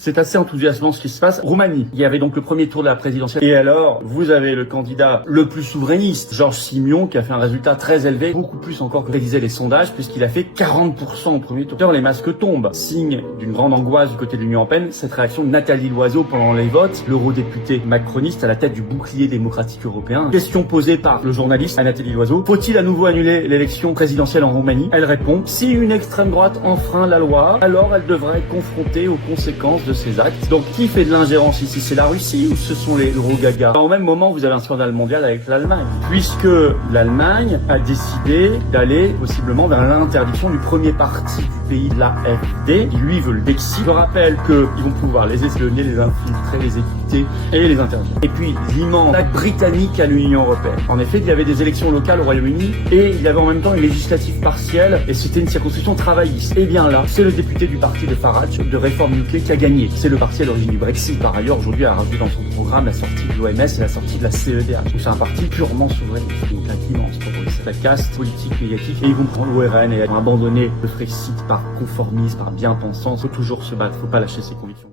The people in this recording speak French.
C'est assez enthousiasmant ce qui se passe. Roumanie, il y avait donc le premier tour de la présidentielle. Et alors, vous avez le candidat le plus souverainiste, Georges Simion, qui a fait un résultat très élevé, beaucoup plus encore que prédisaient les sondages, puisqu'il a fait 40% au premier tour. D'ailleurs, les masques tombent. Signe d'une grande angoisse du côté de l'Union européenne, cette réaction de Nathalie Loiseau pendant les votes, l'eurodéputée macroniste à la tête du bouclier démocratique européen. Question posée par le journaliste à Nathalie Loiseau. Faut-il à nouveau annuler l'élection présidentielle en Roumanie? Elle répond, si une extrême droite enfreint la loi, alors elle devra être confrontée aux conséquences de ses actes. Donc qui fait de l'ingérence ici? C'est la Russie ou ce sont les euro-gagas? Au même moment, vous avez un scandale mondial avec l'Allemagne, puisque l'Allemagne a décidé d'aller possiblement vers l'interdiction du premier parti du pays de l'AfD, qui lui veut le Brexit. Je rappelle qu'ils vont pouvoir les espionner, les infiltrer, les écouter et les interdire. Et puis l'immense attaque britannique à l'Union européenne. En effet, il y avait des élections locales au Royaume-Uni et il y avait en même temps une législative partielle et c'était une circonscription travailliste. Et bien là, c'est le député du parti de Farage, de Réforme UK, qui a gagné. C'est le parti à l'origine du Brexit. Par ailleurs, aujourd'hui, a rajouté dans son programme la sortie de l'OMS et la sortie de la CEDH. Donc c'est un parti purement souverainiste. Donc immense pour eux. C'est la caste politique négative. Et ils vont prendre l'ORN et abandonner le Frexit par conformisme, par bien-pensance. Faut toujours se battre. Faut pas lâcher ses convictions.